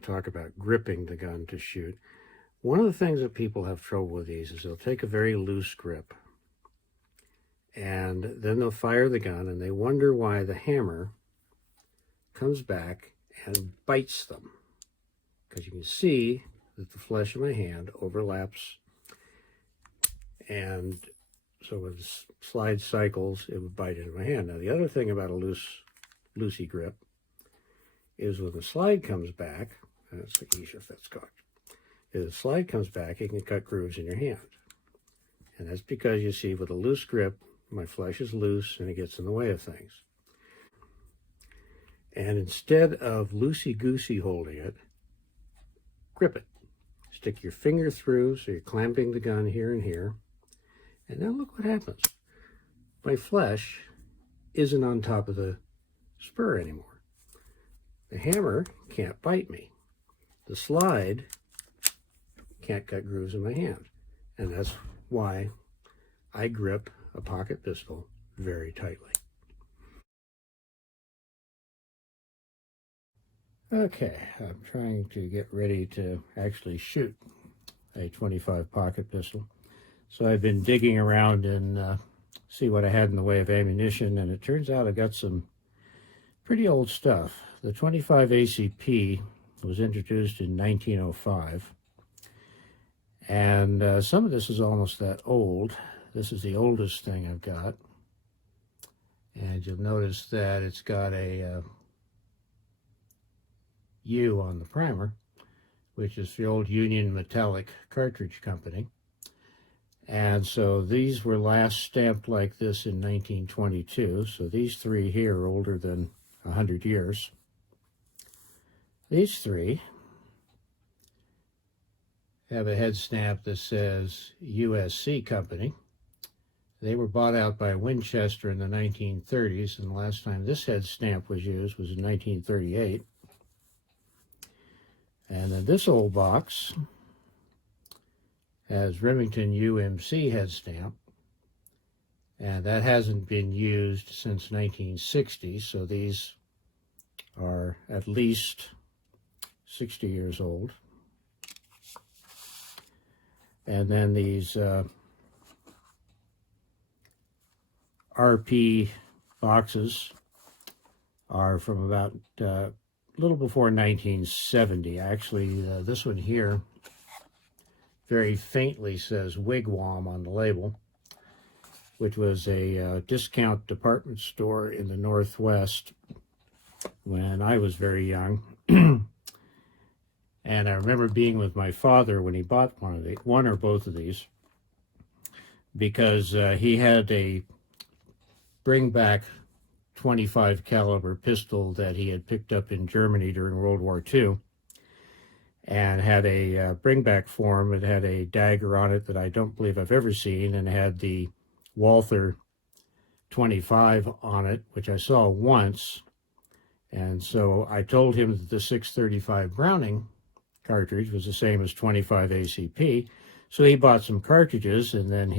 to talk about gripping the gun to shoot. One of the things that people have trouble with these is they'll take a very loose grip and then they'll fire the gun and they wonder why the hammer comes back and bites them. Because you can see that the flesh of my hand overlaps, and so when the slide cycles, it would bite into my hand. Now, the other thing about a loosey grip is when the slide comes back, that's the E-shift that's cocked. If the slide comes back, it can cut grooves in your hand. And that's because you see with a loose grip, my flesh is loose and it gets in the way of things. And instead of loosey-goosey holding it, grip it. Stick your finger through so you're clamping the gun here and here. And now look what happens. My flesh isn't on top of the spur anymore. The hammer can't bite me. The slide can't cut grooves in my hand. And that's why I grip a pocket pistol very tightly. Okay, I'm trying to get ready to actually shoot a 25 pocket pistol. So I've been digging around and see what I had in the way of ammunition, and it turns out I got some pretty old stuff. The 25 ACP was introduced in 1905, and some of this is almost that old. This is the oldest thing I've got, and you'll notice that it's got a U on the primer, which is the old Union Metallic Cartridge Company. And so these were last stamped like this in 1922. So these three here are older than 100 years. These three have a head stamp that says USC Company. They were bought out by Winchester in the 1930s, and the last time this head stamp was used was in 1938. And then this old box has Remington UMC head stamp, and that hasn't been used since 1960, so these are at least 60 years old. And then these RP boxes are from about a little before 1970. Actually, this one here very faintly says Wigwam on the label, which was a discount department store in the Northwest when I was very young. And I remember being with my father when he bought one or both of these, because he had a bring back 25 caliber pistol that he had picked up in Germany during World War II, and had a bring back form. It had a dagger on it that I don't believe I've ever seen, and had the Walther 25 on it, which I saw once. And so I told him that the 635 Browning cartridge was the same as 25 ACP. So he bought some cartridges, and then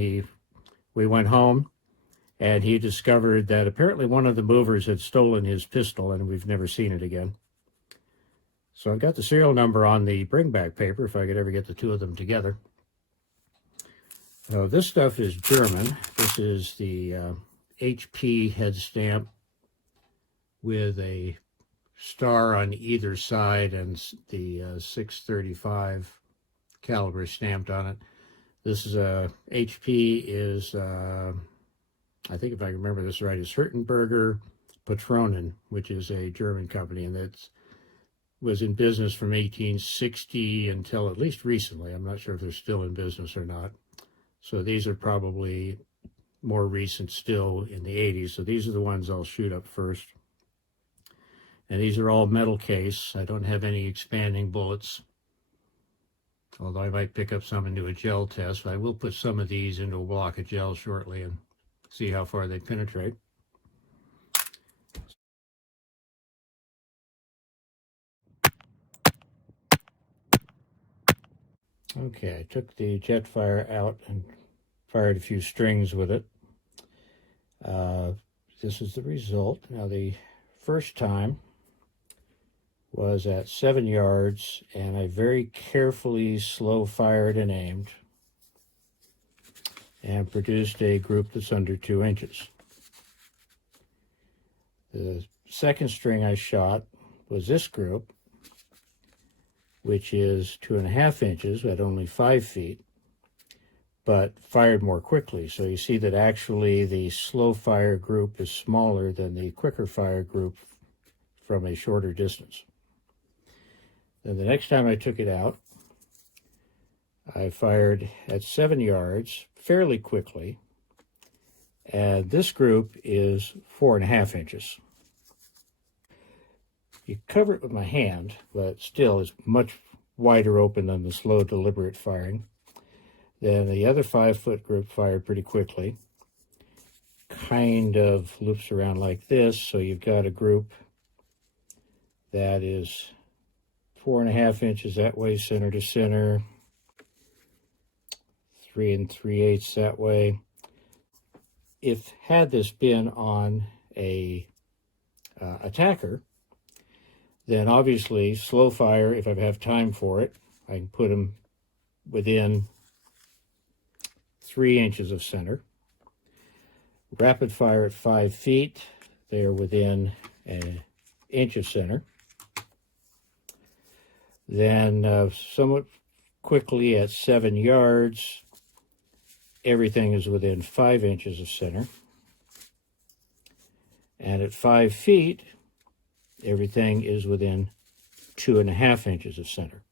we went home, and he discovered that apparently one of the movers had stolen his pistol, and we've never seen it again. So I've got the serial number on the bring-back paper, if I could ever get the two of them together. So this stuff is German. This is the HP head stamp with a star on either side and the 635 caliber stamped on it. This is HP is, I think if I remember this right, is Hurtenberger Patronen, which is a German company, and that was in business from 1860 until at least recently. I'm not sure if they're still in business or not. So these are probably more recent, still in the 80s. So these are the ones I'll shoot up first. And these are all metal case. I don't have any expanding bullets, although I might pick up some and do a gel test. But I will put some of these into a block of gel shortly and see how far they penetrate. Okay, I took the Jetfire out and fired a few strings with it. This is the result. Now, the first time was at 7 yards, and I very carefully slow fired and aimed and produced a group that's under 2 inches. The second string I shot was this group, which is 2.5 inches at only 5 feet, but fired more quickly. So you see that actually the slow fire group is smaller than the quicker fire group from a shorter distance. Then the next time I took it out, I fired at 7 yards fairly quickly, and this group is 4.5 inches. You cover it with my hand, but still it's much wider open than the slow, deliberate firing. Then the other 5-foot group fired pretty quickly, kind of loops around like this, so you've got a group that is 4.5 inches that way, center to center, 3 3/8 that way. If had this been on a attacker, then obviously slow fire, if I have time for it, I can put them within 3 inches of center. Rapid fire at 5 feet, they're within an inch of center. Then somewhat quickly at 7 yards, everything is within 5 inches of center. And at 5 feet, everything is within 2.5 inches of center.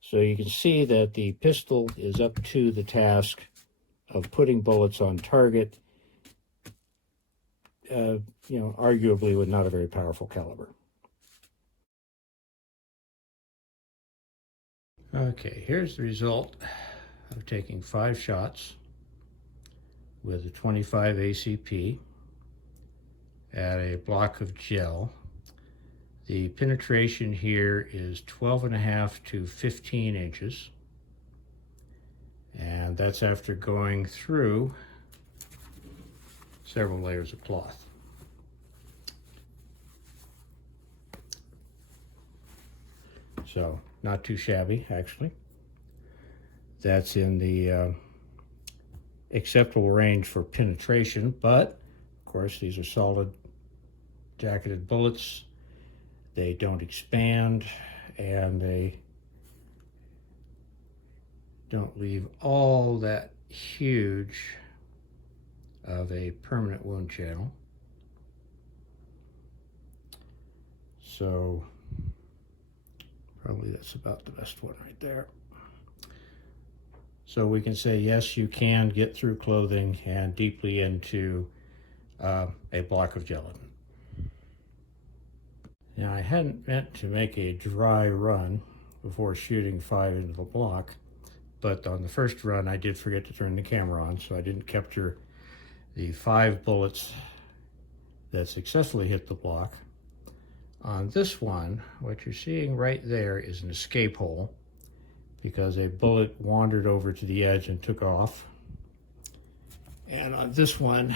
So you can see that the pistol is up to the task of putting bullets on target, arguably with not a very powerful caliber. Okay, here's the result of taking 5 shots with a 25 ACP at a block of gel. The penetration here is 12.5 to 15 inches, and that's after going through several layers of cloth. So not too shabby, actually. That's in the acceptable range for penetration, but of course these are solid jacketed bullets. They don't expand, and they don't leave all that huge of a permanent wound channel. So probably that's about the best one right there. So we can say, yes, you can get through clothing and deeply into a block of gelatin. Now, I hadn't meant to make a dry run before shooting 5 into the block, but on the first run I did forget to turn the camera on, so I didn't capture the 5 bullets that successfully hit the block. On this one, what you're seeing right there is an escape hole, because a bullet wandered over to the edge and took off. And on this one,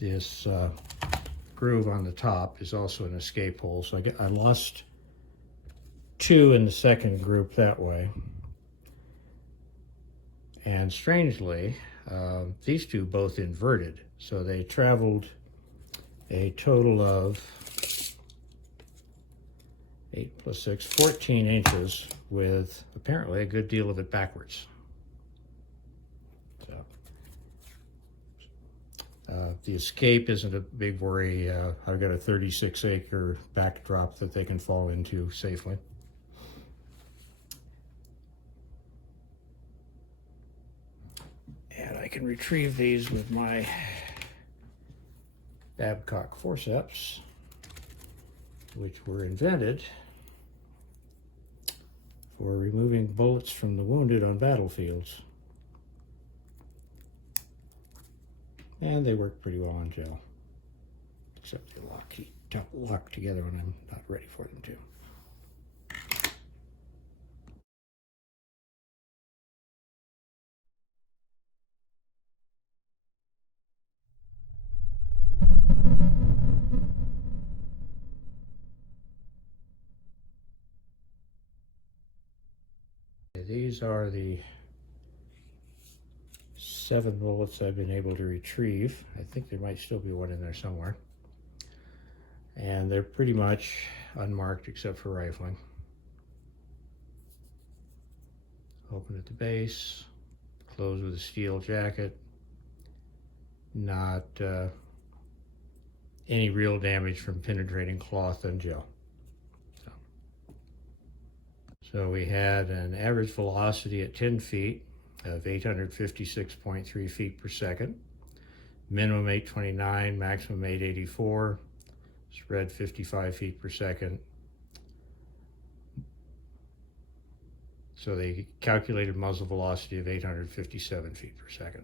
this groove on the top is also an escape hole. So I lost 2 in the second group that way. And strangely, these 2 both inverted. So they traveled a total of 8 plus 6, 14 inches with apparently a good deal of it backwards. So the escape isn't a big worry. I've got a 36-acre backdrop that they can fall into safely. And I can retrieve these with my Babcock forceps, which were invented for removing bullets from the wounded on battlefields. And they work pretty well on gel, except they lock together when I'm not ready for them to. these are the 7 bullets I've been able to retrieve. I think there might still be one in there somewhere. And they're pretty much unmarked except for rifling. Open at the base, close with a steel jacket. Not any real damage from penetrating cloth and gel. So we had an average velocity at 10 feet of 856.3 feet per second, minimum 829, maximum 884, spread 55 feet per second. So they calculated muzzle velocity of 857 feet per second.